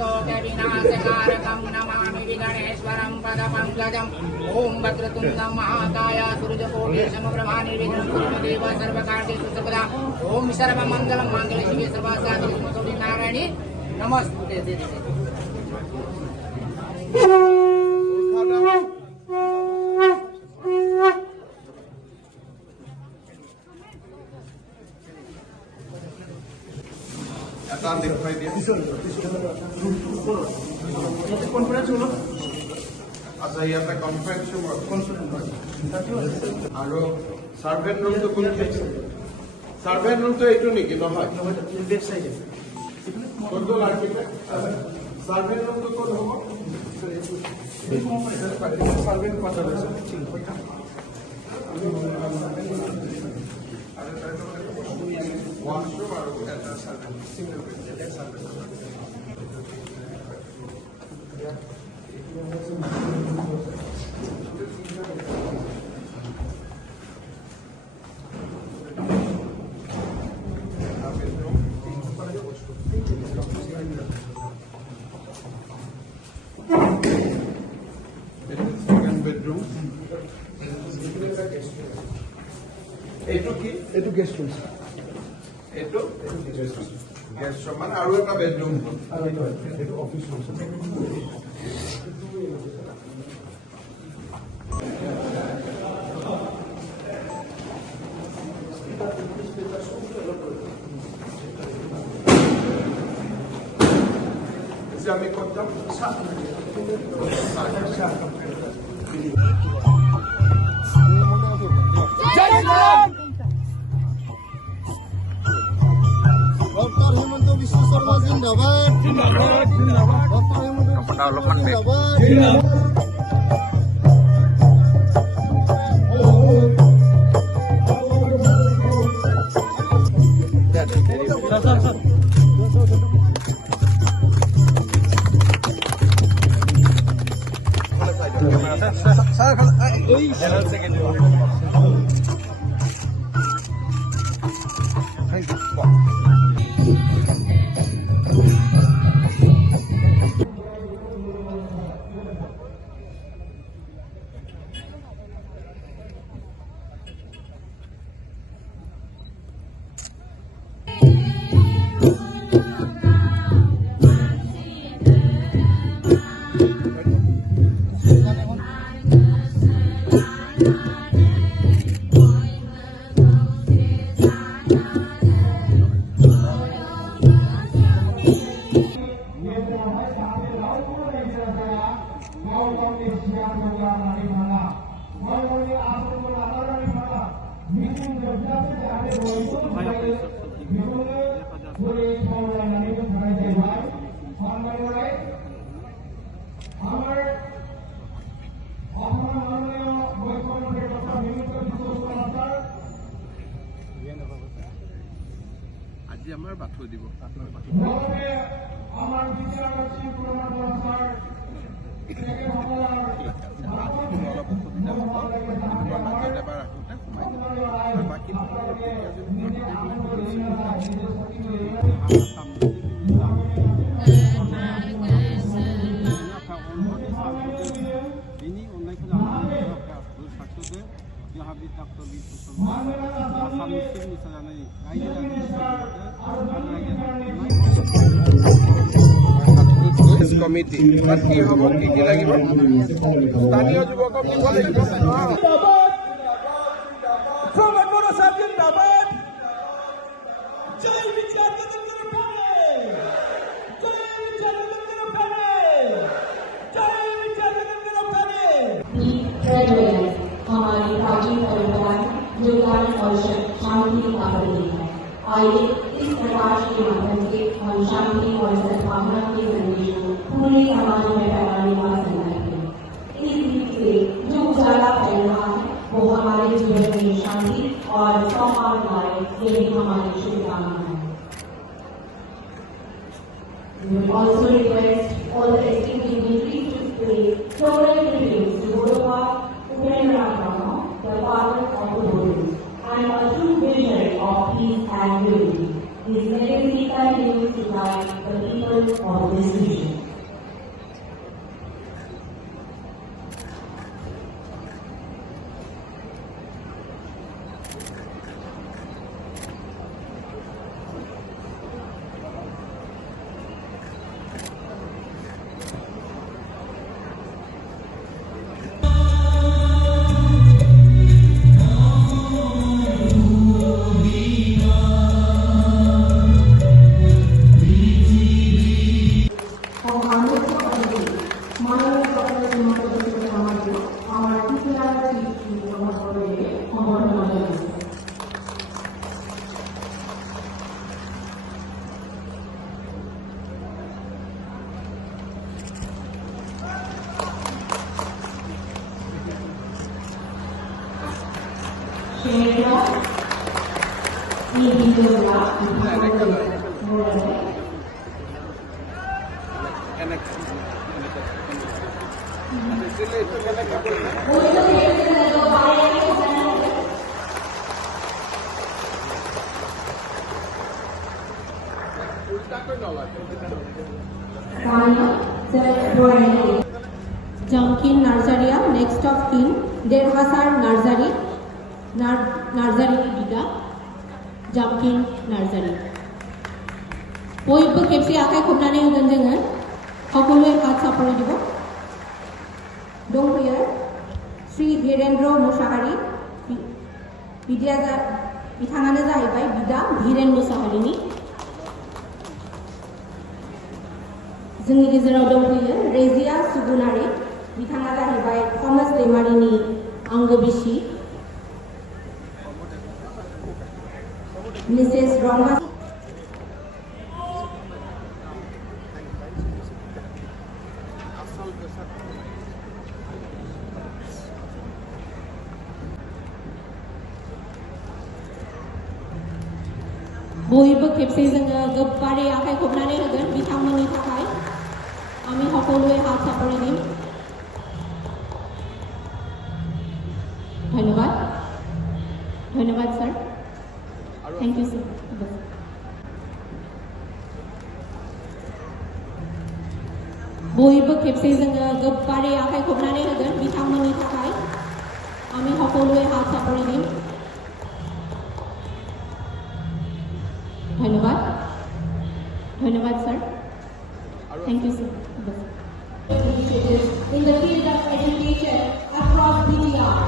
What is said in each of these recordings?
विनाशकारकं नमामि विघ्नेश्वरं पदपङ्कजम् ओम वक्रतुण्डं महाकाय सूर्यकोटि समप्रभा निर्विघ्नं कुरु देव सर्वकार्येषु सर्वदा ओम सर्वमङ्गलं माङ्गल्ये शिवे सर्वासाधिके नारायणी नमस्ते। अच्छा ইয়াতে কনফারেন্স ৰুম আৰু সাৰ্ভেন্ট ৰুমটো কোনটো সাৰ্ভেন্ট ৰুমটো এইটো নেকি নহয় লেফট সাইডে কোনটো আৰ্কিটেক্ট সাৰ্ভেন্ট ৰুমটো কোন হ'ব সাৰ্ভেন্ট কোৱাৰ্টাৰ আছে ওয়াশরুম আৰু এটা servant single bed servant bedroom. Eto guest room. Eto guest room. Man, aru eta bedroom. Eto office room. Kami kontak satu. Dr. Hemanto Biswa Sarma Zindabad. Dr. Hemanto Biswa Sarma Zindabad. আজি আমাৰ বাথৌ দিব আমাৰ বিচাৰপতি পুৰমাৰ বছৰ একে সকলৰ বাকি committee কি হব কি লাগিব স্থানীয় যুৱকক দিব লাগিব हमारी प्राचीन परंपराएं जो ज्ञान और शांति का प्रतीक है। आइए इस प्रकाश के माध्यम से हम शांति और सद्भावना के संदेश को पूरे समाज में फैलाने का संकल्प करें। इस दीप से जो उजाला फैल रहा है वो हमारे जीवन में शांति और सौहार्द लाए, यही हमारी शुभकामना है। We will also request all the esteemed dignitaries to pay solemn tribute to Bodhapa Upendrakarma, the father of the Buddhists, and a true visionary of peace and unity. His legacy continues to guide the people of this region. Jamkin Narzaria, next of kin, Derhasar Narzari, Narzari Dida, Jamkin Narzari. Poibu kepsi akai khobnane hogan jenga, সকলোৱে হাত চাপৰি দিব। Don't hear, Sri Dhirendra Musahari, बिथाङानो जाहैबाय बिदा धीरेन मुसाहारिनि। जोंनि गेजेराव दंफैयो रेजिया सुगुनारि, बिथाङा जाहैबाय थमास दैमारिनि आंगो बिसि। मिसेस रंगा बयबो खेबसे जोङो गोबारै आखाइ खबनानै होगोन बिथांमोननि थाखाय। आमी সকলোৱে हात চাপৰি দিম। ধন্যবাদ। ধন্যবাদ স্যার। Thank you sir. बयबो खेबसे जोङो गोबारै आखाइ खबनानै होगोन बिथांमोननि थाखाय। आमी সকলোৱে हात চাপৰি দিম। ধন্যবাদ। ধন্যবাদ sir. Thank you, sir. In the field of education across BTR,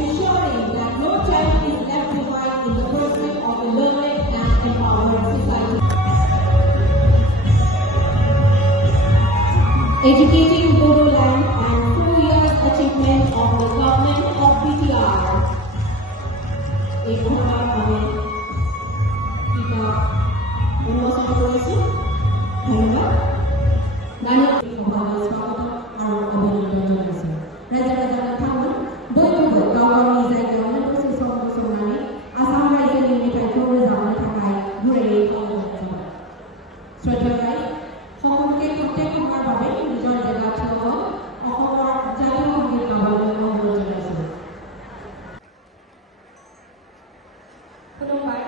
ensuring that no child is left behind in the pursuit of a learned and empowered society. Educating Bodoland and 4 years achievement of the government of BTR. एक बार हमें किताब उन्मोचन करेছে। ধন্যবাদ। Nani kepada स्वागत और अभिनंदन जनाइছো। रायजो-राजा बिथांमोन बयबो गाव-गावनि जायगायावनो दसे सम गसंनानै आसाम रायजोनि मेथाइखौ रोजाबनो थाखाय गुरैयै खावलायनाय जाबाय। श्रोतागण, সকলকে প্ৰত্যেকবাৰ বাবে নিজৰ জেগাত থিয় হৈ অসমৰ জাতীয় সংগীত গাবলৈ অনুৰোধ জনাইছো। খুলুমবাই।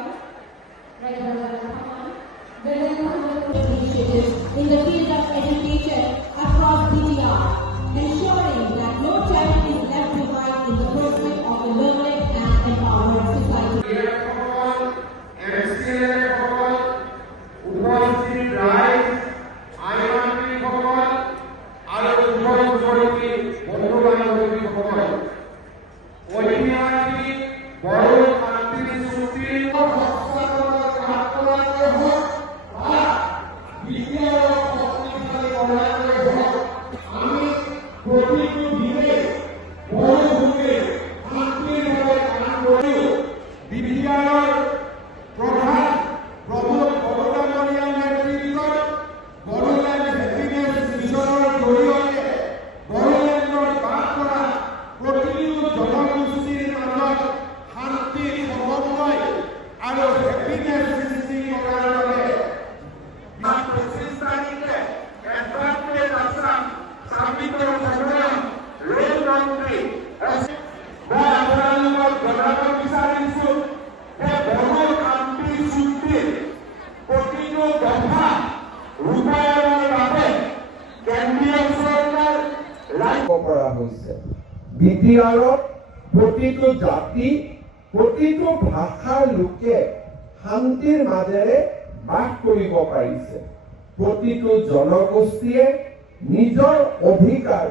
ৰায়জো-ৰাজা বিথঙমন, in the field of education across কৰা হৈছে। বিটিআৰত প্ৰতিটো জাতি, প্ৰতিটো ভাষাৰ লোকে শান্তিৰ মাজেৰে বাস কৰিব পাৰিছে। প্ৰতিটো জনগোষ্ঠীয়ে নিজৰ অধিকাৰ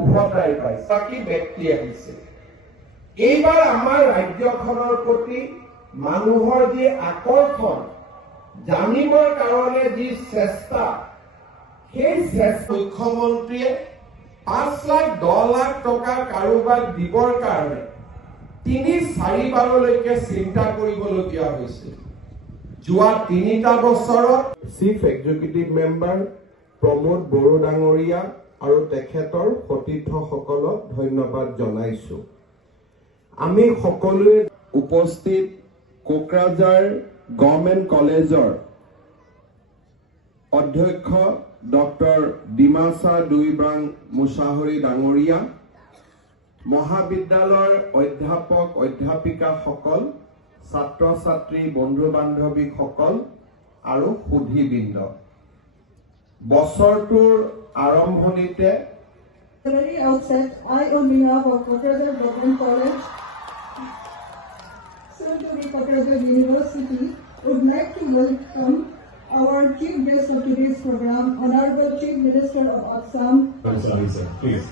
উভতাই পাইছে। বাকী ব্যক্তি আহিছে। এইবাৰ আমাৰ ৰাজ্যখনৰ প্ৰতি মানুহৰ যি আকৰ্ষণ, জানিবৰ কাৰণে যি চেষ্টা, সেই মুখ্যমন্ত্ৰীয়ে 5 লাখ 10 লাখ টকা কাৰোবাক দিবৰ কাৰণে 3-4 বাৰলৈকে চিন্তা কৰিবলগীয়া হৈছিল। যোৱা 3টা বছৰত চিফ এক্সিকিউটিভ মেম্বাৰ প্ৰমোদ বড়ো ডাঙৰীয়া আৰু তেখেতৰ সতীৰ্থসকলক ধন্যবাদ জনাইছো। আমি সকলোৱে উপস্থিত কোকৰাঝাৰ গভৰ্ণমেণ্ট কলেজৰ অধ্যক্ষ ডক্টৰ ডিমাছা দুইবাং মুছাহৰি ডাঙৰীয়া, মহাবিদ্যালয়ৰ অধ্যাপক অধ্যাপিকাসকল, ছাত্ৰ ছাত্ৰী বন্ধু বান্ধৱীসকল আৰু সুধীবৃন্দ, বছৰটোৰ আৰম্ভণিতে At the very outset, I, on behalf of Kokrajhar Government College, soon to be Kokrajhar University, would like to welcome our chief guest of today's program, Honorable Chief Minister of Assam. Sorry, sir. Please.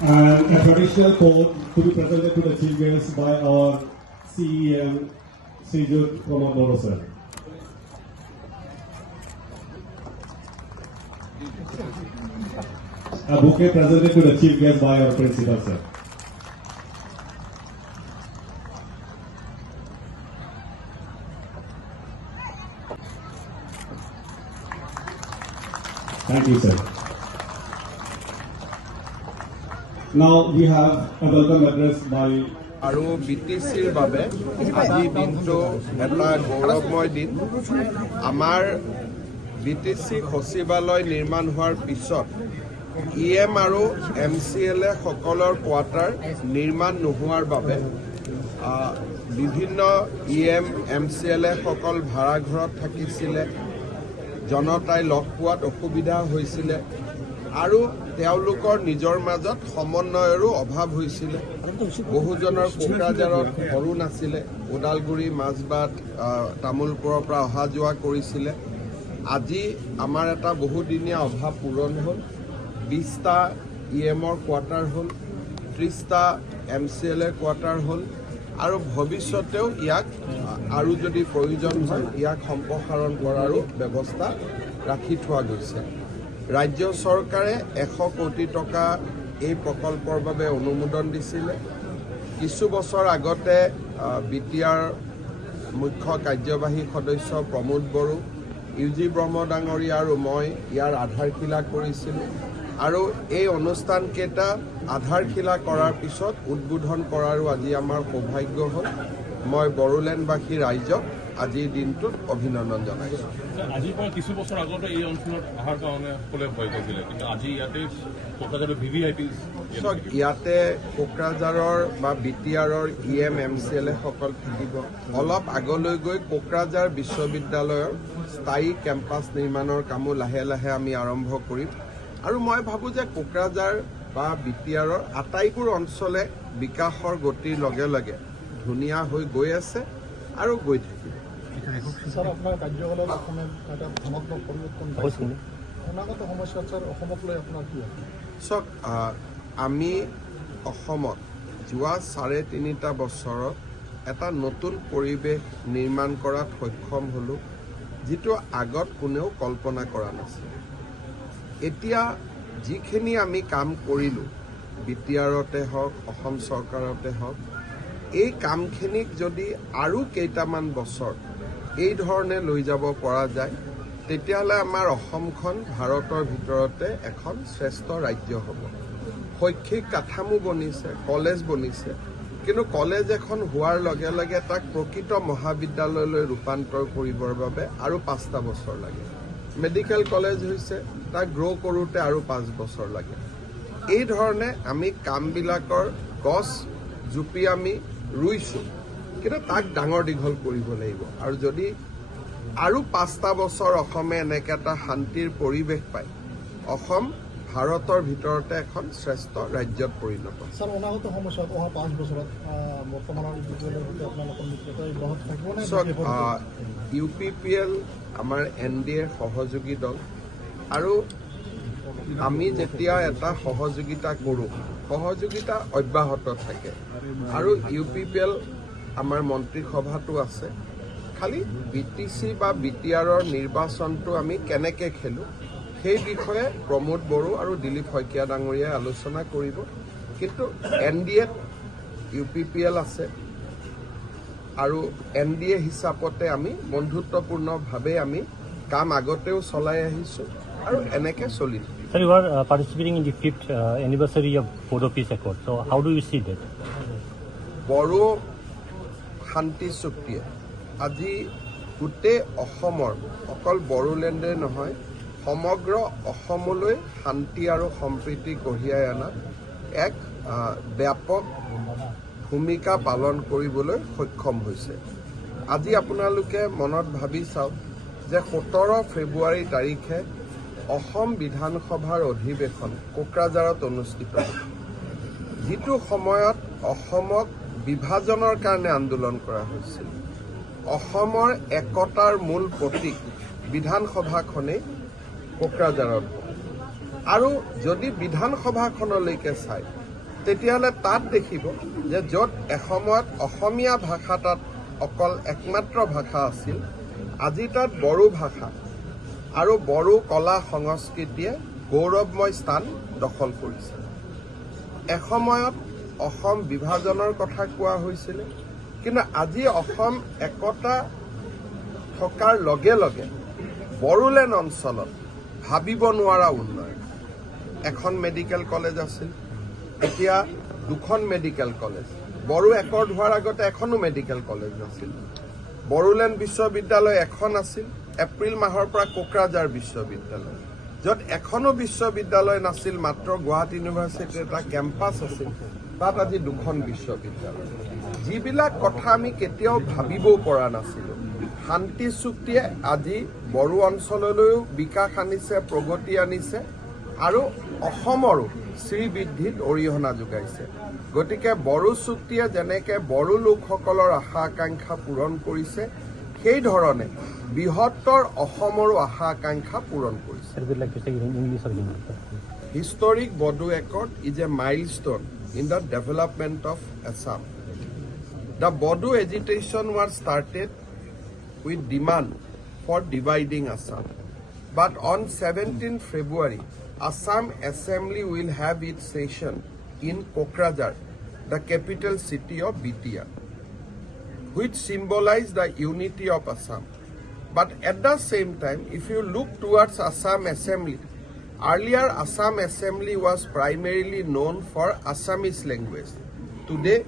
And a traditional code to be presented to the chief guest by our CEM, Sejut Pramod Boro, sir. A bouquet presented to the chief guest by our principal, sir. Thank you, sir. Now we have a welcome address by আৰু বিটিচিৰ বাবে আজি দিনটো এটা গৌৰৱময় দিন। আমাৰ BTC সচিবালয় নিৰ্মাণ হোৱাৰ পিছত EM আৰু MCLA সকলৰ কোৱাৰ্টাৰ নিৰ্মাণ নোহোৱাৰ বাবে বিভিন্ন EM MCLA সকল ভাড়াঘৰত থাকিছিলে, জনতাই লগ পোৱাত অসুবিধা হৈছিলে আৰু তেওঁলোকৰ নিজৰ মাজত সমন্বয়ৰো অভাৱ হৈছিলে। বহুজনৰ কোকৰাঝাৰত ঘৰো নাছিলে, ওদালগুৰি মাজবাট তামোলপুৰৰ পৰা অহা যোৱা কৰিছিলে। আজি আমাৰ এটা বহুদিনীয়া অভাৱ পূৰণ হ'ল। 20টা EMৰ কোৱাৰ্টাৰ হ'ল, 30টা MCLA কোৱাৰ্টাৰ হ'ল আৰু ভৱিষ্যতেও ইয়াক আৰু যদি প্ৰয়োজন হয় ইয়াক সম্প্ৰসাৰণ কৰাৰো ব্যৱস্থা ৰাখি থোৱা গৈছে। ৰাজ্য চৰকাৰে 100 কোটি টকা এই প্ৰকল্পৰ বাবে অনুমোদন দিছিলে। কিছু বছৰ আগতে BTR মুখ্য কাৰ্যবাহী সদস্য প্ৰমোদ বড়ো, UG ব্ৰহ্ম ডাঙৰীয়া আৰু মই ইয়াৰ আধাৰশিলা কৰিছিলোঁ আৰু এই অনুষ্ঠানকেইটা আধাৰশিলা কৰাৰ পিছত উদ্বোধন কৰাৰো আজি আমাৰ সৌভাগ্য হ'ল। মই বড়োলেণ্ডবাসী ৰাইজক আজিৰ দিনটোত অভিনন্দন জনাইছোঁ। আজিৰ পৰা কিছু বছৰ আগতে এই অঞ্চলত অহাৰ কাৰণে সকলোৱে ভয় কৰিছিলে, কিন্তু আজি ইয়াতে কোকৰাঝাৰৰ VVIP ইয়াতে কোকৰাঝাৰৰ বা BTRৰ EM MCLA সকল থাকিব। অলপ আগলৈ গৈ কোকৰাঝাৰ বিশ্ববিদ্যালয়ৰ স্থায়ী কেম্পাছ নিৰ্মাণৰ কামো লাহে লাহে আমি আৰম্ভ কৰিম আৰু মই ভাবোঁ যে কোকৰাঝাৰ বা BTRৰ আটাইবোৰ অঞ্চলে বিকাশৰ গতিৰ লগে লগে ধুনীয়া হৈ গৈ আছে আৰু গৈ থাকিব। স্যার, আপনার কার্যকলাপ অসমে এটা ধনাত্মক পরিবর্তন পাইছে। অনাগত সমস্যাত স্যার অসমক লৈ আপোনাৰ কি আছে? চাওক, আমি অসমত যোৱা 3.5 বছৰত এটা নতুন পৰিৱেশ নিৰ্মাণ কৰাত সক্ষম হ'লোঁ, যিটো আগত কোনেও কল্পনা কৰা নাছিল। এতিয়া যিখিনি আমি কাম কৰিলোঁ, BTRতে হওক, অসম চৰকাৰতে হওক, এই কামখিনিক যদি আৰু কেইটামান বছৰ এই ধৰণে লৈ যাব পৰা যায়, তেতিয়াহ'লে আমাৰ অসমখন ভাৰতৰ ভিতৰতে এখন শ্ৰেষ্ঠ ৰাজ্য হ'ব। শৈক্ষিক কাঠামো বনিছে, কলেজ বনিছে, কিন্তু কলেজ এখন হোৱাৰ লগে লগে তাক প্ৰকৃত মহাবিদ্যালয়লৈ ৰূপান্তৰ কৰিবৰ বাবে আৰু 5টা বছৰ লাগে। মেডিকেল কলেজ হৈছে, তাক গ্ৰ' কৰোঁতে আৰু 5 বছৰ লাগে। এই ধৰণে আমি কামবিলাকৰ গছ জুপি আমি ৰুইছোঁ, কিন্তু তাক ডাঙৰ দীঘল কৰিব লাগিব আৰু যদি আৰু 5টা বছৰ অসমে এনেকৈ এটা শান্তিৰ পৰিৱেশ পায় অসম ভাৰতৰ ভিতৰতে এখন শ্ৰেষ্ঠ ৰাজ্যত পৰিণত স্যাৰ অনাগত সময়ত অহা 5 বছৰত বৰ্তমানৰ ইউপিপিএলৰ সৈতে আপোনালোকৰ মিত্ৰতা অব্যাহত থাকিব নে ইউপিপিএল আমাৰ NDA সহযোগী দল আৰু আমি যেতিয়া এটা সহযোগিতা কৰোঁ সহযোগিতা অব্যাহত থাকে আৰু ইউপিপিএল আমাৰ মন্ত্ৰীসভাটো আছে খালি BTC বা BTRৰ নিৰ্বাচনটো আমি কেনেকৈ খেলোঁ সেই বিষয়ে প্ৰমোদ বড়ো আৰু দিলীপ শইকীয়া ডাঙৰীয়াই আলোচনা কৰিব কিন্তু NDAত UPPL আছে আৰু NDA হিচাপতে আমি বন্ধুত্বপূৰ্ণভাৱে আমি কাম আগতেও চলাই আহিছোঁ আৰু এনেকৈ চলি থাকিম Sir, you are participating in the 5th anniversary of Bodo Peace Accord. So, how do you see that? বড়ো শান্তি চুক্তিয়ে আজি গোটেই অসমৰ অকল বড়োলেণ্ডে নহয় সমগ্ৰ অসমলৈ শান্তি আৰু সম্প্ৰীতি কঢ়িয়াই অনাত এক ব্যাপক ভূমিকা পালন কৰিবলৈ সক্ষম হৈছে আজি আপোনালোকে মনত ভাবি চাওক যে 17 ফেব্ৰুৱাৰী তাৰিখে অসম বিধানসভাৰ অধিৱেশন কোকৰাঝাৰত অনুষ্ঠিত হয় যিটো সময়ত অসমক বিভাজনৰ কাৰণে আন্দোলন কৰা হৈছিল অসমৰ একতাৰ মূল প্ৰতীক বিধানসভাখনেই কোকৰাঝাৰত আৰু যদি বিধানসভাখনলৈকে চাই তেতিয়াহ'লে তাত দেখিব যে য'ত এসময়ত অসমীয়া ভাষা তাত অকল একমাত্ৰ ভাষা আছিল আজি তাত বড়ো ভাষা আৰু বড়ো কলা সংস্কৃতিয়ে গৌৰৱময় স্থান দখল কৰিছে এসময়ত অসম বিভাজনৰ কথা কোৱা হৈছিল কিন্তু আজি অসম একতা থকাৰ লগে লগে বড়োলেণ্ড অঞ্চলত ভাবিব নোৱাৰা উন্নয়ন এখন মেডিকেল কলেজ আছিল এতিয়া দুখন মেডিকেল কলেজ বড়ো একৰ্ড হোৱাৰ আগতে এখনো মেডিকেল কলেজ নাছিল বড়োলেণ্ড বিশ্ববিদ্যালয় এখন আছিল এপ্ৰিল মাহৰ পৰা কোকৰাঝাৰ বিশ্ববিদ্যালয় য'ত এখনো বিশ্ববিদ্যালয় নাছিল মাত্ৰ গুৱাহাটী ইউনিভাৰ্চিটিৰ এটা কেম্পাছ আছিল তাত আজি দুখন বিশ্ববিদ্যালয় যিবিলাক কথা আমি কেতিয়াও ভাবিবও পৰা নাছিলোঁ শান্তি চুক্তিয়ে আজি বড়ো অঞ্চললৈও বিকাশ আনিছে প্ৰগতি আনিছে আৰু অসমৰো শ্ৰীবৃদ্ধিত অৰিহণা যোগাইছে গতিকে বড়ো চুক্তিয়ে যেনেকৈ বড়ো লোকসকলৰ আশা আকাংক্ষা পূৰণ কৰিছে সেই ধৰণে বৃহত্তৰ অসমৰো আশা আকাংক্ষা পূৰণ কৰিছে Historic Bodo Accord is a milestone in the development of Assam. The Bodo agitation was started with demand for dividing Assam. But on 17 February, Assam Assembly will have its session in Kokrajhar, the capital city of BTR, which symbolize the unity of Assam. But at the same time, if you look towards Assam Assembly, earlier Assam Assembly was primarily known for Assamese language. Today,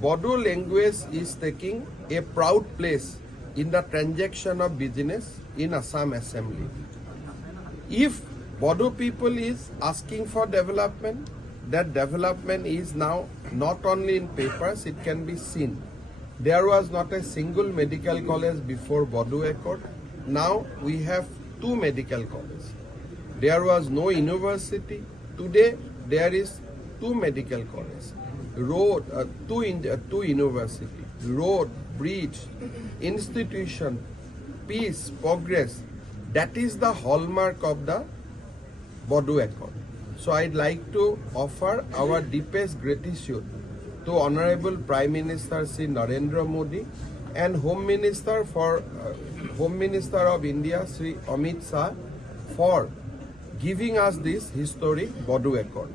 Bodo language is taking a proud place in the transaction of business in Assam Assembly. If Bodo people is asking for development, that development is now not only in papers, it can be seen. There was not a single medical college before Bodo Accord. Now we have 2 medical colleges. There was no university. Today there is 2 medical colleges. Road, 2 university. Road, bridge, institution, peace, progress. That is the hallmark of the Bodo Accord. So I'd like to offer our deepest gratitude to Honorable Prime Minister Sri Narendra Modi and Home Minister of India Sri Amit Shah for giving us this historic Bodo Accord.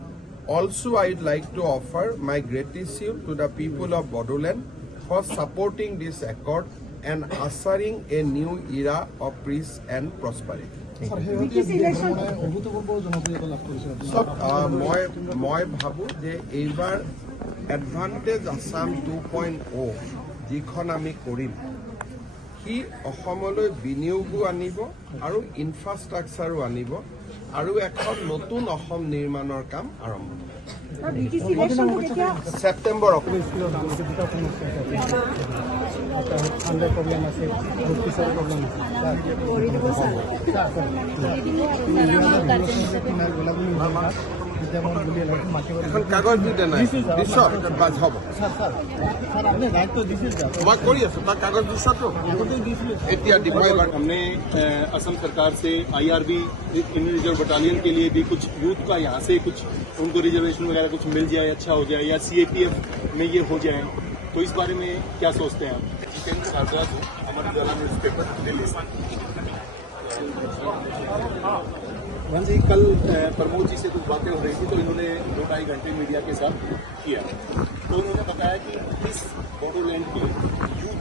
Also, I'd like to offer my gratitude to the people of Bodoland for supporting this accord and ushering a new era of peace and prosperity. মই ভাবোঁ যে এইবাৰ advantage Assam 2.0 যিখন আমি কৰিম C অসমলৈ বিনিয়োগো আনিব আৰু ইনফ্ৰাষ্ট্ৰাকচাৰো আনিব আৰু এখন নতুন অসম নিৰ্মাণৰ কাম আৰম্ভ হ'ব ছেপ্টেম্বৰ আণ্ডাৰ প্ৰব্লেম আছে আৰু পিছৰ প্ৰব্লেম আছে এখন কাগজ দি দেনা দিছত বাজ হ'ব মই কৰি আছো তাৰ কাগজ দিছতো এতিয়া দিব এবাৰ हमने असम सरकार से आईआरबी इंडियन रिजर्व बटालियन के लिए भी कुछ यूथ का यहाँ से कुछ उनको रिजर्वेशन वगैरह कुछ मिल जाए, अच्छा हो जाए, या सीएपीएफ में ये हो जाए, तो इस बारे में क्या सोचते हैं आप? जितेंद्र आजाद हूँ, अमर उजाला न्यूज़पेपर दिल्ली से। जी कल प्रमोद जी से कुछ बातें हो रही थी, तो इन्होंने 2-2.5 घंटे मीडिया के साथ किया, तो उन्होंने बताया कि इस बोडोलैंड के यूथ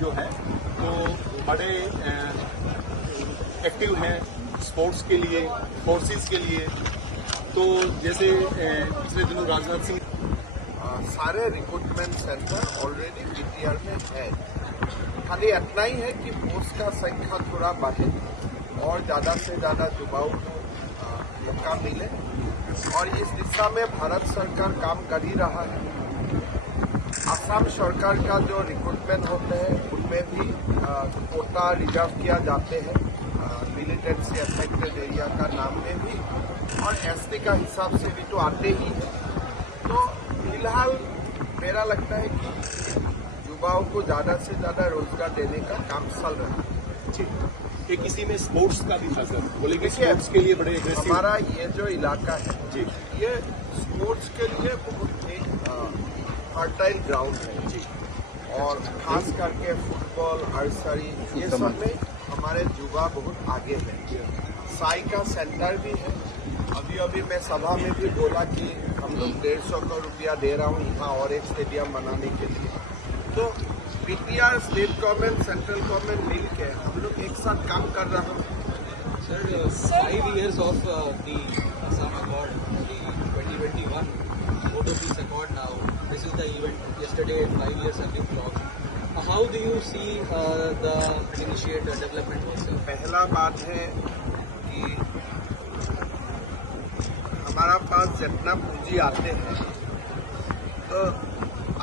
जो है तो बड़े एक्टिव हैं स्पोर्ट्स के लिए, फोर्सेस के लिए। तो जैसे पिछले दिनों राजनाथ सिंह सारे रिक्रूटमेंट सेंटर ऑलरेडी बीटीआर में है, खाली इतना ही है कि पोस्ट का संख्या थोड़ा बढ़े और ज़्यादा से ज़्यादा युवाओं को मौका मिले, और इस दिशा में भारत सरकार काम कर ही रहा है। असम सरकार का जो रिक्रूटमेंट होते हैं उनमें भी कोटा रिजर्व किया जाते हैं मिलिटेंसी अफेक्टेड एरिया का नाम में भी, और एसटी का हिसाब से भी तो आते ही है। तो फिलहाल मेरा लगता है कि युवाओं को ज़्यादा से ज़्यादा रोजगार देने का काम चल रहा है। जी, ये किसी में स्पोर्ट्स का भी था सर, बोले कि स्पोर्ट्स के लिए बड़े एग्रेसिव। हमारा ये जो इलाका है जी, ये स्पोर्ट्स के लिए बहुत एक फर्टाइल ग्राउंड है जी, और खास करके फुटबॉल, आर्चरी, ये सब में हमारे युवा बहुत आगे हैं। साई का सेंटर भी है। अभी मैं सभा में भी बोला कि हम लोग 150 करोड़ रुपया दे रहा हूँ यहाँ और एक स्टेडियम बनाने के लिए। तो BTR, state government, central government मिल के हम लोग एक साथ काम कर रहे हैं। Sir, 5 years of the Assam Accord, the 2021 Bodo Peace Accord now. This is the event. Yesterday, 5 years have been clocked. How do you see the initiated development also? पहला बात है कि हमारा पास जितना पूंजी आते हैं तो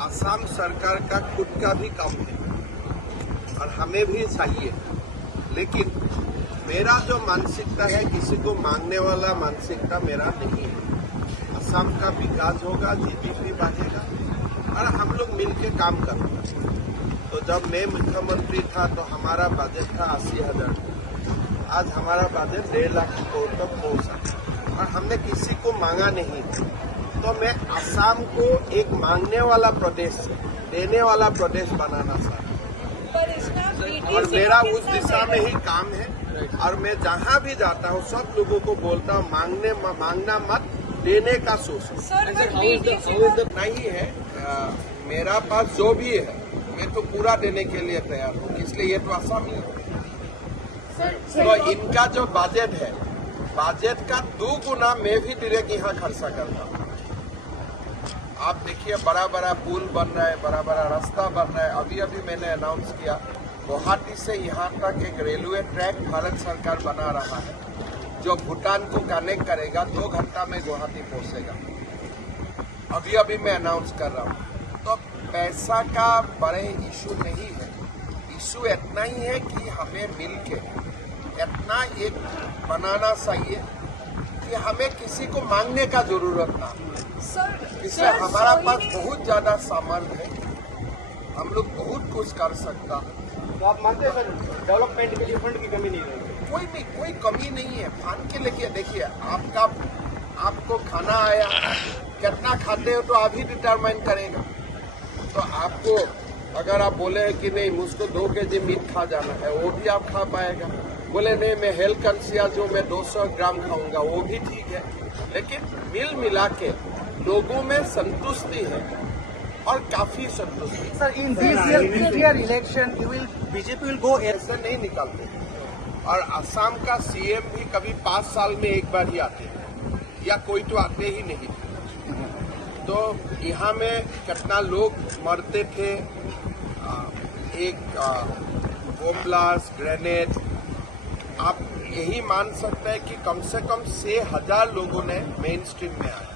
असम सरकार का खुद का भी कम है और हमें भी चाहिए, लेकिन मेरा जो मानसिकता है किसी को मांगने वाला मानसिकता मेरा नहीं है। असम का विकास होगा, जीडीपी बढ़ेगा और हम लोग मिलके काम करेंगे। तो जब मैं मुख्यमंत्री था तो हमारा बजट था 80,000, आज हमारा बजट 1.5 लाख करोड़ तक पहुंचा और हमने किसी को मांगा नहीं। तो मैं असम को एक मांगने वाला प्रदेश से देने वाला प्रदेश बनाना चाहता हूँ, और मेरा उस दिशा में ही काम है। और मैं जहाँ भी जाता हूँ सब लोगों को बोलता हूँ मांगना मत, देने का सोचो। नहीं है मेरा पास जो भी है मैं तो पूरा देने के लिए तैयार हूँ, इसलिए ये तो आसाम ही है। तो इनका जो बजट है, बजट का 2 गुना मैं भी डायरेक्ट यहाँ खर्चा करता हूँ। आप देखिए बड़ा बड़ा पुल बन रहा है, बड़ा बड़ा रास्ता बन रहा है। अभी मैंने अनाउंस किया गुवाहाटी से यहाँ तक एक रेलवे ट्रैक भारत सरकार बना रहा है जो भूटान को कनेक्ट करेगा, 2 घंटा में गुवाहाटी पहुँचेगा। अभी मैं अनाउंस कर रहा हूँ। तो पैसा का बड़े इशू नहीं है, इशू इतना ही है कि हमें मिलके इतना एक बनाना चाहिए कि हमें किसी को मांगने का जरूरत ना। इससे हमारा पास बहुत ज्यादा सामर्थ्य है, हम लोग बहुत कुछ कर सकता। तो आप मानते हैं सर डेवलपमेंट के लिए फंड की कमी नहीं रहेगी? कोई कमी नहीं है फंड के लिए। देखिए आपको खाना आया, कितना खाते हो तो आप ही डिटरमाइन करेगा। तो आपको अगर आप बोले कि नहीं मुझको 2 केजी मीट खा जाना है, वो भी आप खा पाएगा। बोले नहीं मैं हेल्थ कॉन्शियस जो मैं 200 ग्राम खाऊंगा, वो भी ठीक है। लेकिन मिला के लोगों में संतुष्टि है और काफी संतुष्टि। Sir in this year election BJP will go ऐसे नहीं निकालते। और असम का सीएम भी कभी 5 साल में एक बार ही आते हैं, या कोई तो आते ही नहीं। तो यहाँ में कितना लोग मरते थे, एक बम ब्लास्ट, ग्रेनेड, आप यही मान सकते हैं कि कम से कम 6,000 लोगों ने मेन स्ट्रीम में आया।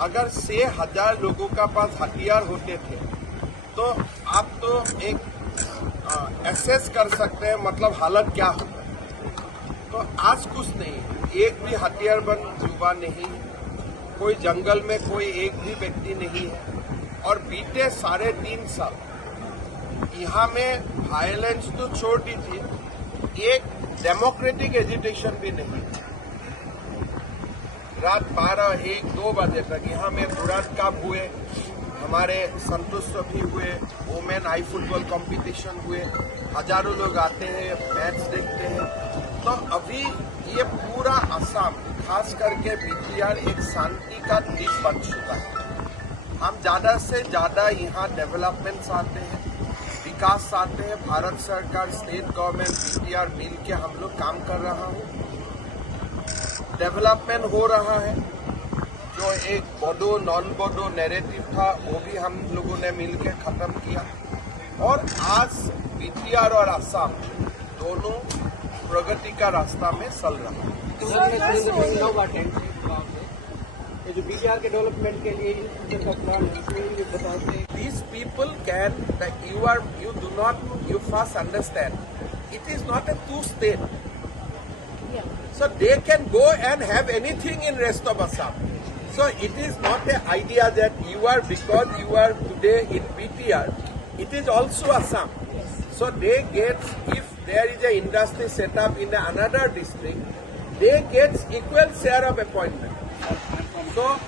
अगर 6,000 लोगों का पास हथियार होते थे तो आप तो एक एसेस कर सकते हैं मतलब हालत क्या होता है। तो आज कुछ नहीं, एक भी हथियारबंद युवा नहीं है, कोई जंगल में कोई एक भी व्यक्ति नहीं है, और बीते 3.5 साल यहाँ में वायलेंस तो छोड़ दीजिए, एक डेमोक्रेटिक एजिटेशन भी नहीं है। रात 12, 1, 2 बजे तक यहाँ में बुराट कप हुए, हमारे संतोष ट्रॉफी हुए, वुमेन आई फुटबॉल कंपटीशन हुए, हजारों लोग आते हैं, मैच देखते हैं। तो अभी ये पूरा असम, खास करके बीटीआर, एक शांति का द्वीप बन चुका है। हम ज्यादा से ज्यादा यहाँ डेवलपमेंट चाहते हैं, विकास चाहते हैं। भारत सरकार, स्टेट गवर्नमेंट, बीटीआर मिल के हम लोग काम कर रहा हूँ, डेवलपमेंट हो रहा है। जो एक बोडो नॉन बोडो नैरेटिव था वो भी हम लोगों ने मिलकर खत्म किया, और आज बीटीआर और असम दोनों प्रगति का रास्ता में चल रहा है। जो बीटीआर के डेवलपमेंट के लिए These people can, you do not, you first understand, it is not a two-state. So they can go and have anything in rest of Assam. So it is not the idea that because you are today in BTR, it is also Assam. So they get, if there is an industry set up in another district, they get equal share of appointment. So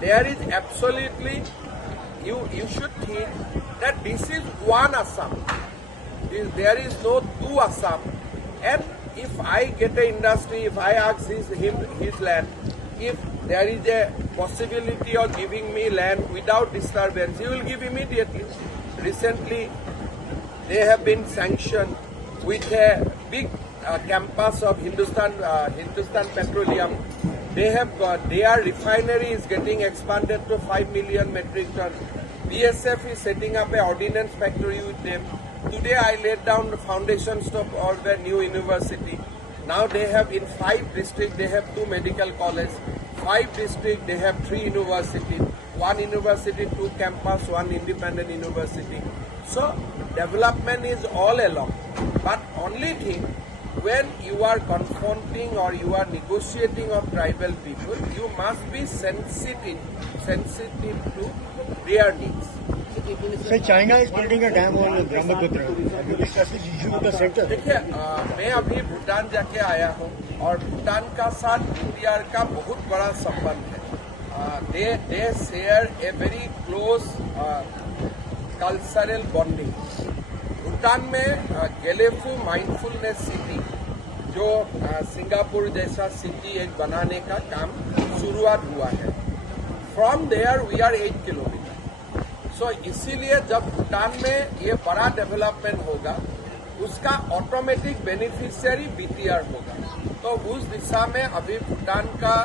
there is absolutely, you should think that this is one Assam. There is no two Assam. And if I get an industry, if I ask his land, if there is a possibility of giving me land without disturbance, he will give immediately. Recently, they have been sanctioned with a big campus of Hindustan Petroleum. Their refinery is getting expanded to 5 million metric ton. BSF is setting up an ordnance factory with them. Today I laid down the foundation stone of the new university. Now they have in 5 districts, they have 2 medical colleges. 5 districts, they have 3 universities. 1 university, 2 campus, 1 independent university. So development is all along. But only thing, when you are confronting or you are negotiating of tribal people, you must be sensitive to their needs. Sir, China is building a dam on Brahmaputra. Have you discussed this issue with the center? देखिए, मैं अभी भूटान जाके आया हूँ और भूटान का साथ BTR का बहुत बड़ा संबंध है. They share a very close cultural bonding. Bhutan में गेलेफू माइंडफुलनेस सिटी, जो सिंगापुर जैसा सिटी एक बनाने का काम शुरुआत हुआ है. From there we are 8 kilometre. So इसीलिए जब भूटान में ये बड़ा डेवलपमेंट होगा, उसका ऑटोमेटिक बेनिफिशियरी बीटीआर होगा. तो उस दिशा में अभी भूटान का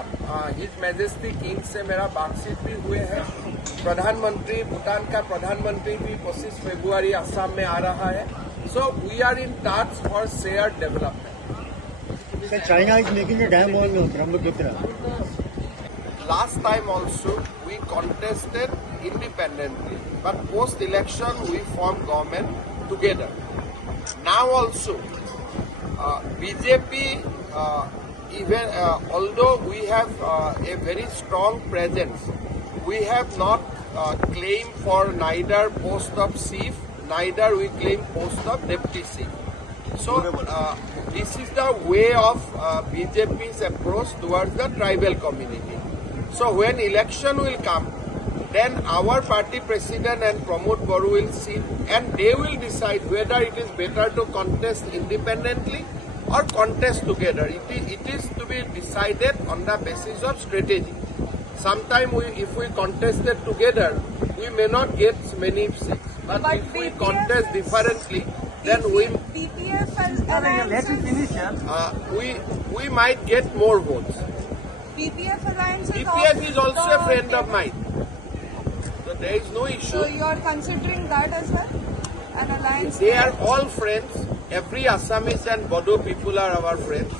हिज मैजेस्टी किंग से मेरा बातचीत भी हुए हैं. प्रधानमंत्री, भूटान का प्रधानमंत्री भी 25 फरवरी असम में आ रहा है. So we are in touch for share development. Sir, China is making a dam on Brahmaputra. Last time also we contested independently, but post-election we formed government together. Now also, BJP, although we have a very strong presence, we have not claimed for neither post of chief, neither we claim post of deputy chief. So this is the way of BJP's approach towards the tribal community. So when election will come, then our party president and Pramod Baru will sit and they will decide whether it is better to contest independently or contest together. It is to be decided on the basis of strategy. Sometimes if we contest it together, we may not get many seats. But if we contest differently, then we might get more votes. PPF is also a friend of mine. So there is no issue. So you are considering that as well? An alliance? They are all friends. Every Assamese and Bodo people are our friends.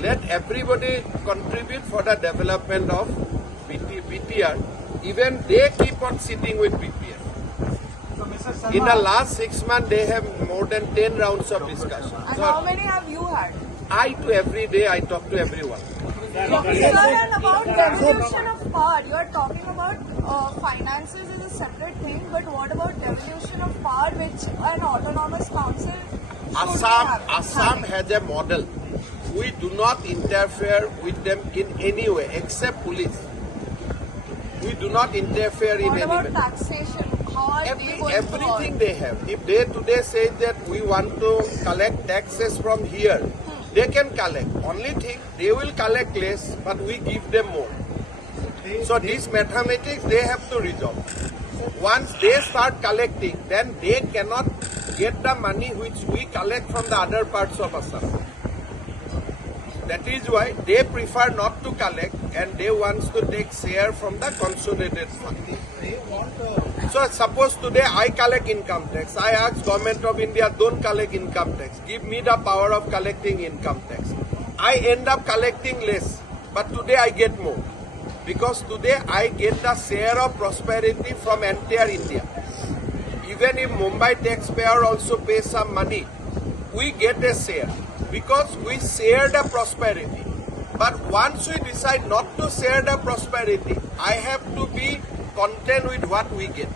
Let everybody contribute for the development of BTR. Even they keep on sitting with BPF. In the last 6 months, they have more than 10 rounds of discussion. And So how many have you had? I do every day, I talk to everyone. Sir, and about devolution of power, you are talking about finances is a separate thing, but what about devolution of power, which an autonomous council should have? Assam has a model. We do not interfere with them in any way, except police. We do not interfere in any way. What about taxation? How are they going Everything they have. If they today say that we want to collect taxes from here, they can collect. Only thing, they will collect less, but we give them more. So these mathematics, they have to resolve. Once they start collecting, then they cannot get the money which we collect from the other parts of Assam. That is why they prefer not to collect and they want to take share from the consolidated fund. So suppose today I collect income tax. I ask Government of India, don't collect income tax. Give me the power of collecting income tax. I end up collecting less, but today I get more. Because today I get the share of prosperity from entire India. Even if Mumbai taxpayer also pays some money, we get a share. Because we share the prosperity. But once we decide not to share the prosperity, I have to be content with what we get.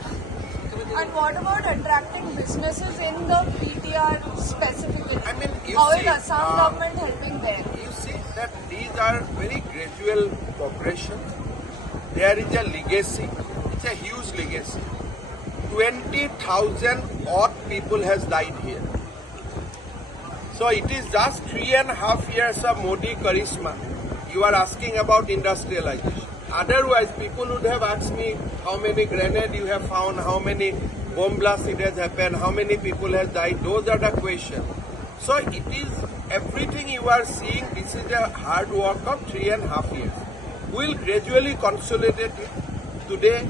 And what about attracting businesses in the PTR specifically? I mean, how is Assam government helping there? You see that these are very gradual cooperation. There is a legacy. It's a huge legacy. 20,000 odd people has died here. So it is just 3.5 years of Modi charisma. You are asking about industrialization. Otherwise, people would have asked me how many grenades you have found, how many bomb blasts it has happened, how many people has died. Those are the questions. So it is everything you are seeing. This is a hard work of 3.5 years. We will gradually consolidate it. Today,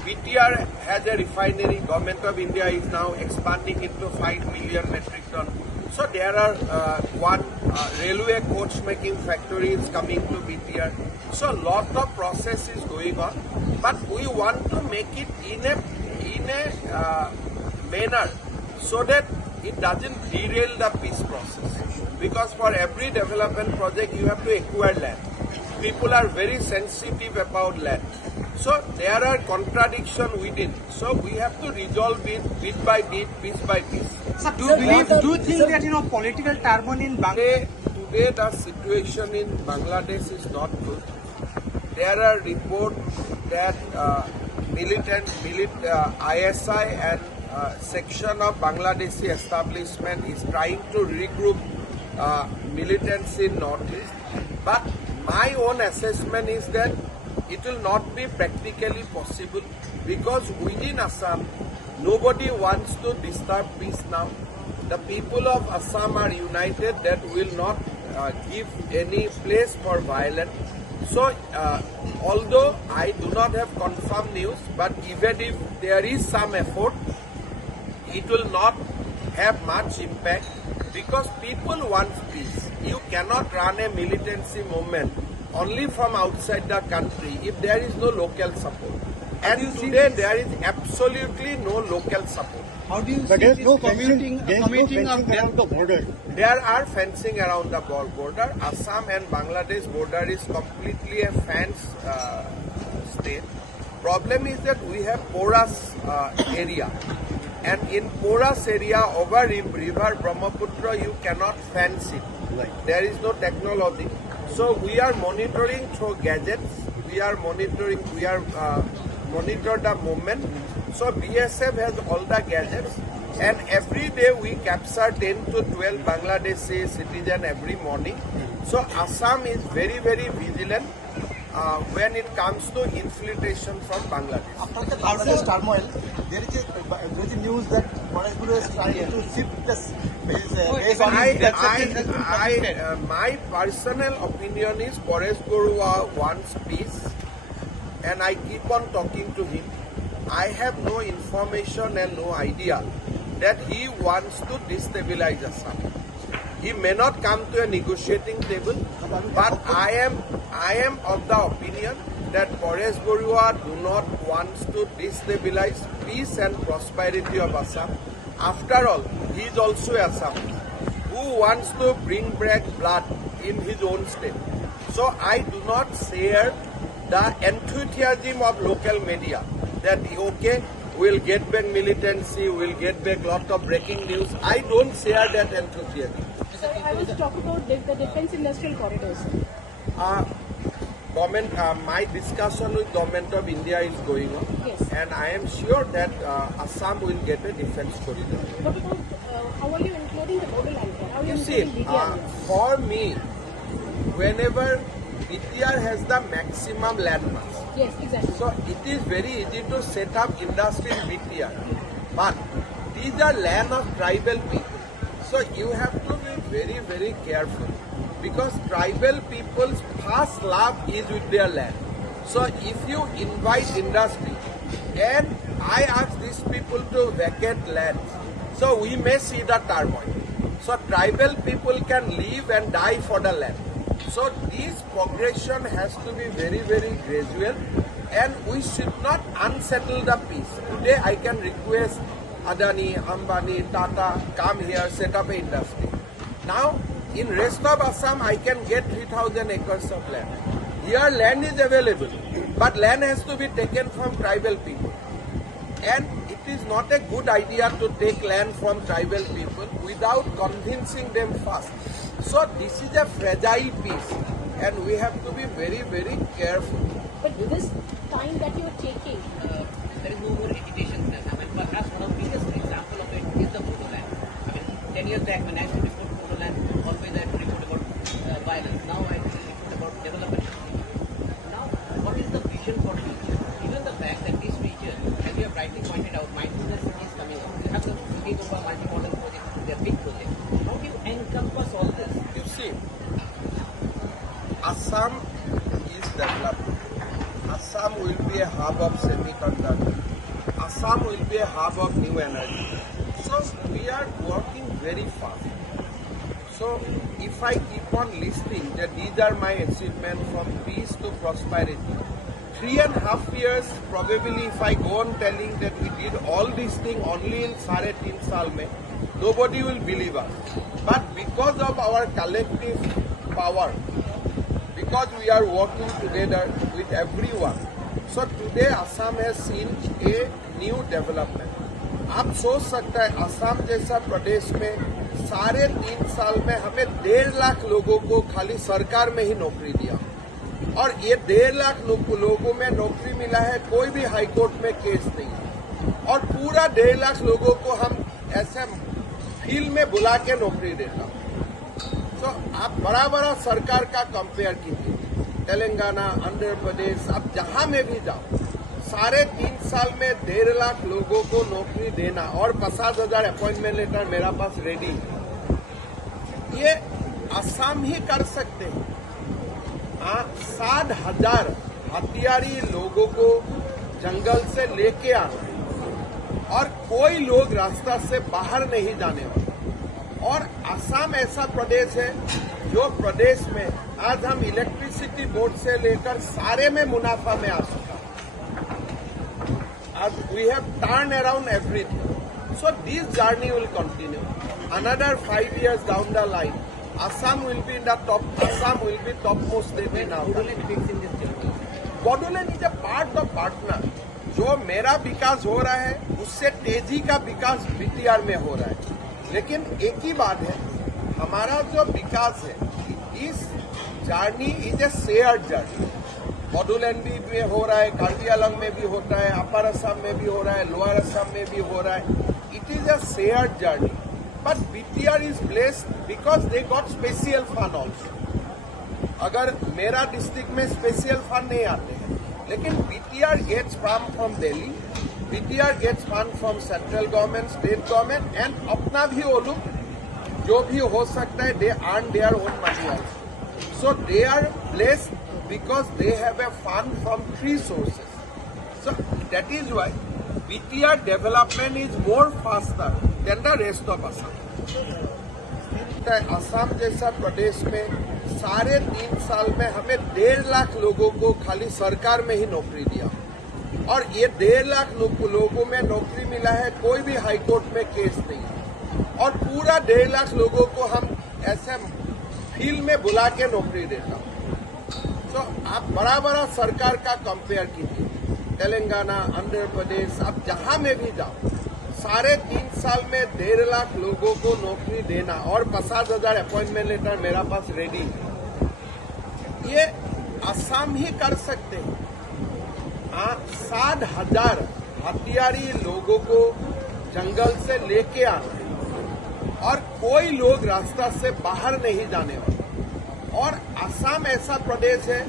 PTR has a refinery. Government of India is now expanding into 5 million metric ton. So there are one railway coach making factory is coming to PTR. So lot of process is going on, but we want to make it in a manner so that it doesn't derail the peace process. Because for every development project you have to acquire land. People are very sensitive about land. So there are contradictions within. So we have to resolve it bit by bit, piece by piece. Sir, do you think that political turmoil in Bangladesh? Today the situation in Bangladesh is not good. There are reports that ISI and section of Bangladeshi establishment is trying to regroup militants in Northeast. But my own assessment is that it will not be practically possible because within Assam, nobody wants to disturb peace now. The people of Assam are united that will not give any place for violence. So, although I do not have confirmed news, but even if there is some effort, it will not have much impact because people want peace. You cannot run a militancy movement only from outside the country if there is no local support. And today there is absolutely no local support. How do you see this commuting of the border? There are fencing around the border. Assam and Bangladesh border is completely a fence state. Problem is that we have porous area. And in porous area over river Brahmaputra, you cannot fence it. There is no technology. So we are monitoring through gadgets. We are monitor the movement. So BSF has all the gadgets, and every day we capture 10 to 12 Bangladeshi citizens every morning. So Assam is very, very vigilant when it comes to infiltration from Bangladesh. After the Bangladesh turmoil, there is a news that Paresh Guru is trying to shift this. My personal opinion is Paresh Guru wants peace, and I keep on talking to him. I have no information and no idea that he wants to destabilize Assam. he may not come to a negotiating table, but I am of the opinion that Paresh Barua do not want to destabilize peace and prosperity of Assam. After all, he is also Assam, who wants to bring back blood in his own state. So I do not share the enthusiasm of local media that, okay, we'll get back militancy, we'll get back lot of breaking news. I don't share that enthusiasm. Sir, I was talking about the defense industrial corridors. My discussion with Government of India is going on, yes, and I am sure that Assam will get a defense corridor. What about how are you including the borderland here? How are You you see, including BTR? for me, whenever BTR has the maximum landmass, Yes, exactly. so it is very easy to set up industry in BTR. But these are land of tribal people. So you have to be very, very careful. Because tribal people's first love is with their land. So if you invite industry, and I ask these people to vacate land, so we may see the turmoil. So tribal people can live and die for the land. So this progression has to be very, very gradual, and we should not unsettle the peace. Today I can request Adani, Ambani, Tata, come here, set up an industry. Now, in rest of Assam, I can get 3,000 acres of land. Here land is available, but land has to be taken from tribal people. And it is not a good idea to take land from tribal people without convincing them first. So this is a fragile piece, and we have to be very, very careful. But with this time that you are taking, there is no more agitation there. I mean, perhaps one of the biggest example of it is the Bodoland. I mean, 10 years back when I used to report Bodoland, always I had to report about violence. Now I report about development. Now, what is the vision for the future? Given the fact that this region, as you have rightly pointed out, mindfulness is coming up. You have the thinking of a multi-model project, they are big projects. How do you encompass all this? You see, Assam is developing. Assam will be a hub of semiconductor. Assam will be a hub of new energy. So we are working very fast. So if I keep on listing that these are my achievements from peace to prosperity, 3.5 years probably if I go on telling that we did all these things only in 3.5 saal mein, nobody will believe us. But because of our collective power, because we are working together with everyone, so today Assam has seen a new development. आप सोच सकता है असम जैसा प्रदेश में 3.5 साल में हमें 1.5 लाख लोगों को खाली सरकार में ही नौकरी दिया, और ये 1.5 लाख लोगों में नौकरी मिला है, कोई भी हाईकोर्ट में केस नहीं, और पूरा 1.5 लाख लोगों को हम ऐसे फील्ड में बुला के नौकरी देता। तो आप बड़ा बड़ा सरकार का कंपेयर कीजिए, तेलंगाना, आंध्र प्रदेश, आप जहां में भी जाओ, 3.5 साल में 1.5 लाख लोगों को नौकरी देना और 50,000 अपॉइंटमेंट लेटर मेरा पास रेडी है, ये असम ही कर सकते हैं। 60,000 हथियारी लोगों को जंगल से लेके आना, और कोई लोग रास्ता से बाहर नहीं जाने वाले। और असम ऐसा प्रदेश है जो प्रदेश में आज हम इलेक्ट्रिसिटी बोर्ड से लेकर सारे में मुनाफा में आ चुका। आज we have turn around everything. So this journey will continue. Another 5 years down the line, Assam will be in the top. Assam will be topmost state in our country. Bodoland is a part of partner. जो मेरा विकास हो रहा है उससे तेजी का विकास BTR में हो रहा है, लेकिन एक ही बात है, हमारा जो विकास है इस journey is a shared journey. Bodoland में हो रहा है, कार्बी आंगलॉन्ग में भी होता है, अपर असम में भी हो रहा है, लोअर असम में भी हो रहा है। It is a shared journey, but BTR is blessed because they got special fund also. अगर मेरा डिस्ट्रिक्ट में स्पेशल फंड नहीं आते हैं, लेकिन BTR gets fund from Delhi, BTR gets fund from central government, state government, and अपना भी वो लोग जो भी हो सकता है, they earn their own money also. So they are blessed because they have a fund from 3 sources. So that is why BTR development is more faster than the rest of Assam. लगता है असम जैसा प्रदेश में 3.5 साल में हमें 1.5 लाख लोगों को खाली सरकार में ही नौकरी दिया, और ये 1.5 लाख लोगों में नौकरी मिला है, कोई भी हाईकोर्ट में केस नहीं, और पूरा 1.5 लाख लोगों को हम ऐसे फील्ड में बुला के नौकरी देता हूँ। तो आप बड़ा सरकार का कंपेयर कीजिए, तेलंगाना, आंध्र प्रदेश, आप जहां में भी जाओ, 3.5 साल में 1.5 लाख लोगों को नौकरी देना और 50,000 अपॉइंटमेंट लेटर मेरा पास रेडी है। ये असम ही कर सकते हैं। 60,000 हथियारी लोगों को जंगल से लेके आना, और कोई लोग रास्ता से बाहर नहीं जाने वाले। और असम ऐसा प्रदेश है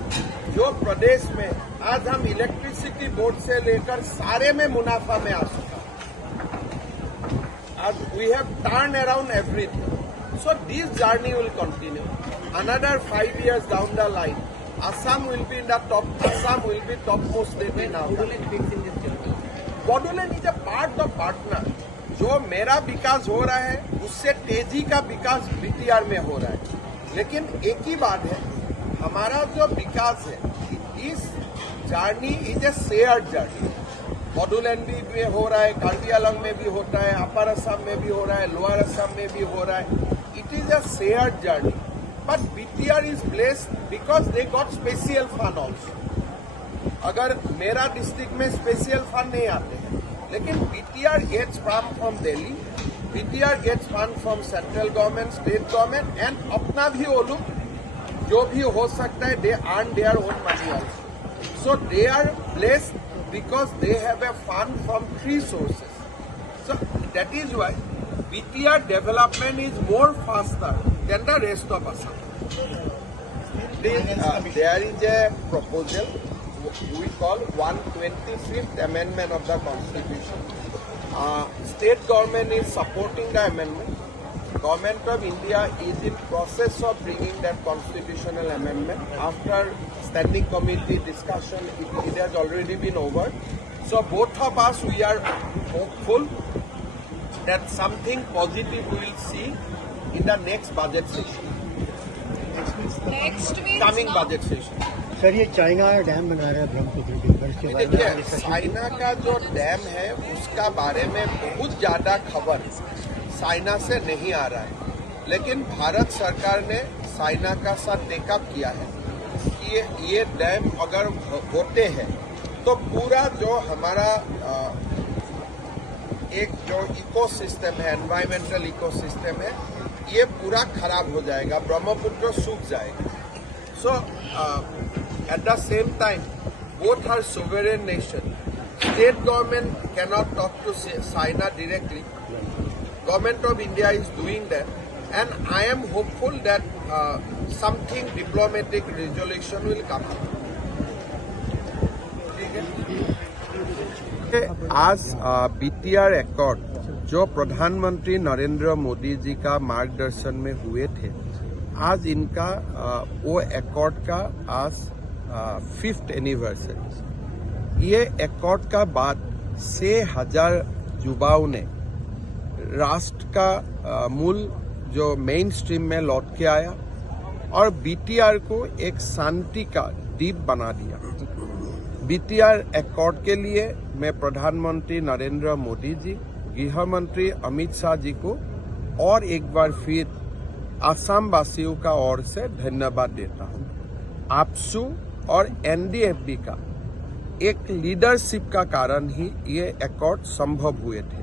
जो प्रदेश में आज हम इलेक्ट्रिसिटी बोर्ड से लेकर सारे में मुनाफा में आ चुका। आज we have turn around everything, so this journey will continue. Another 5 years down the line, Assam will be in the top. Assam will be topmost state in our country. Bodoland is a part of partner. जो मेरा विकास हो रहा है उससे तेजी का विकास BTR में हो रहा है, लेकिन एक ही बात है, हमारा जो विकास है इस journey is a shared journey. Bodoland में हो रहा है, कार्बी आंगलॉन्ग में भी होता है, अपर असम में भी हो रहा है, लोअर असम में भी हो रहा है। It is a shared journey, but BTR is blessed because they got special fund also. अगर मेरा डिस्ट्रिक्ट में स्पेशल फंड नहीं आते हैं, लेकिन BTR gets fund from Delhi, BTR gets fund from central government, state government, and अपना भी वो लोग जो भी हो सकता है they earn their own money also. So they are blessed because they have a fund from 3 sources. So that is why BTR development is more faster than the rest of Assam. There is a proposal we call 125th amendment of the constitution. State government is supporting the amendment. Government of India is in process of bringing that constitutional amendment. After standing committee discussion, it has already been over. So both of us, we are hopeful that something positive we will see in the next budget session. Next week Coming budget session. Sir ये China dam बना रहा है ब्रह्मपुत्र के ऊपर, इसके बारे में देखिए, चाइना का जो डैम है उसका बारे में बहुत ज्यादा खबर चाइना से नहीं आ रहा है, लेकिन भारत सरकार ने चाइना का साथ टेकअप किया है कि ये डैम अगर होते हैं तो पूरा जो हमारा एक जो इकोसिस्टम है, एनवायरमेंटल इकोसिस्टम है, ये पूरा खराब हो जाएगा, ब्रह्मपुत्र सूख जाएगा। So at the same time both are sovereign nation. State government cannot talk to China directly. Government of India is doing that, and I am hopeful that something diplomatic resolution will come. आज BTR accord जो प्रधानमंत्री नरेंद्र मोदी जी का मार्गदर्शन में हुए थे, आज इनका वो एकॉर्ड का आज 5th एनिवर्सरी। ये एकॉर्ड का बाद 6,000 युवाओं ने राष्ट्र का मूल जो मेन स्ट्रीम में लौट के आया और बीटीआर को एक शांति का द्वीप बना दिया। बीटीआर एकॉर्ड के लिए मैं प्रधानमंत्री नरेंद्र मोदी जी, गृह मंत्री अमित शाह जी को और एक बार फिर असम वासियों का ओर से धन्यवाद देता हूं। आपसू और एनडीएफबी का एक लीडरशिप का कारण ही ये एकॉर्ड संभव हुए थे।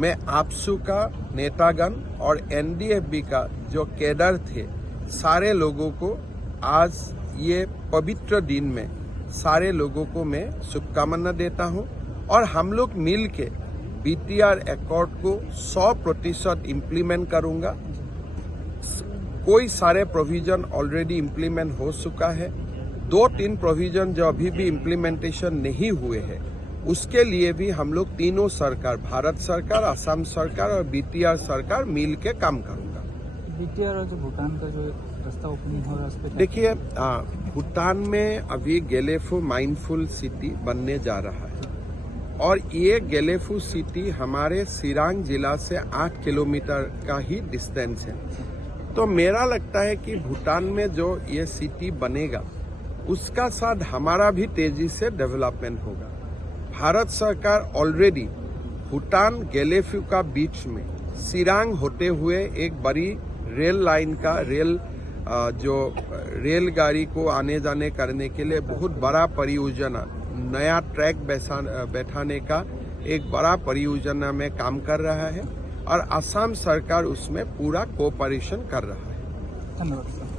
मैं आपसू का नेतागण और एनडीएफबी का जो कैडर थे, सारे लोगों को आज ये पवित्र दिन में सारे लोगों को मैं शुभकामना देता हूं, और हम लोग मिल के बीटीआर एकॉर्ड को 100% इम्प्लीमेंट करूंगा। कोई सारे प्रोविजन ऑलरेडी इम्प्लीमेंट हो चुका है, 2-3 प्रोविजन जो अभी भी इम्प्लीमेंटेशन नहीं हुए हैं, उसके लिए भी हम लोग तीनों सरकार, भारत सरकार, असम सरकार और बीटीआर सरकार मिल के काम करूंगा। बीटीआर और जो भूटान का जो रास्ता ओपनिंग हो रहा है उस पर देखिए, भूटान में अभी गेलेफू माइंडफुल सिटी बनने जा रहा है, और ये गेलेफू सिटी हमारे सिरांग जिला से 8 किलोमीटर का ही डिस्टेंस है। तो मेरा लगता है कि भूटान में जो ये सिटी बनेगा उसका साथ हमारा भी तेजी से डेवलपमेंट होगा। भारत सरकार ऑलरेडी भूटान गेलेफ्यूका बीच में सिरांग होते हुए एक बड़ी रेल लाइन का जो रेलगाड़ी को आने जाने करने के लिए बहुत बड़ा परियोजना, नया ट्रैक बैठाने का एक बड़ा परियोजना में काम कर रहा है और असम सरकार उसमें पूरा कोऑपरेशन कर रहा है। धन्यवाद।